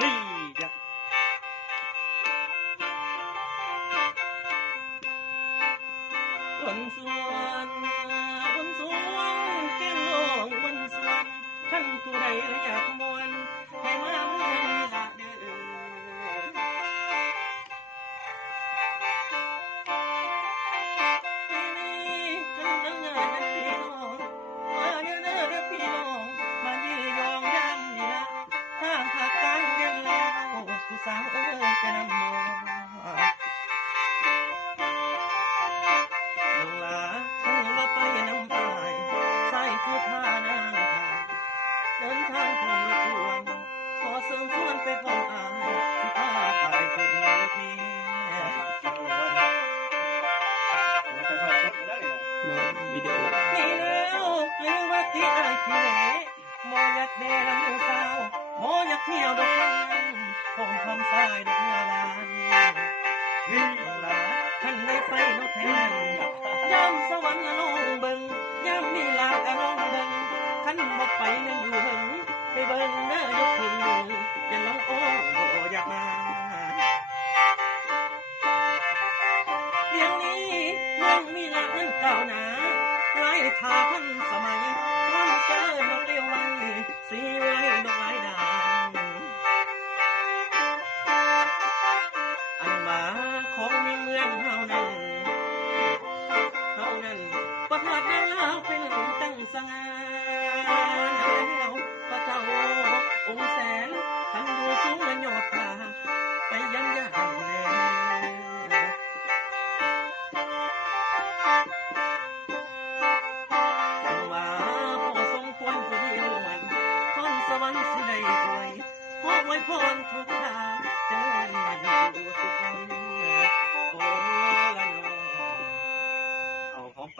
เฮ้ยจ้ะคนสวนคนสวนแก้มน้องคนสวนท่านผู้ใดอยากมวนให้มาเมืองนี้ละเด้อสาวเอ้ยจะนำมองลงลาทั้งรถไปน้ำอายใส่ผู้ท่าหน้าเดินทางของรวนขอเสริมชวนไปพบอายสิพาตายเป็นรถนี้วิดีโอนี่แล้วเรียกว่าที่อายขี้เหร่มอยักเดลำเนื้อสาวมอยักเที่ยวดอกนั้นผมทำสายดอกเนื้อลานวิ่งลาท่านได้ไปนกแทนย่ำสวรรค์ละลงเบิ่งย่ำมีลากะลองเบิ่งท่านบอกไปนั่นอยู่หึงไปเบิ่งเนื้อยกถึงอย่าลองโอ้บ่อยากมาเดี๋ยวนี้เมืองมีลาอันเก่าหนาไร้ทาพันสมัยท่านเจอนกเลี้ยวไว้สีไว้ดอกหลายด่านอันว่าของในเมืองเฮานั้นประทับแล้วเป็นตั้งสง่าแล้วพระเจ้าองค์แสนท่านอยู่สูงและยอดผาไปยังย่างแลว่าพ่อทรงควรผู้ดีล้วนทนสวรรค์สิได้อวยขอไว้พรทุก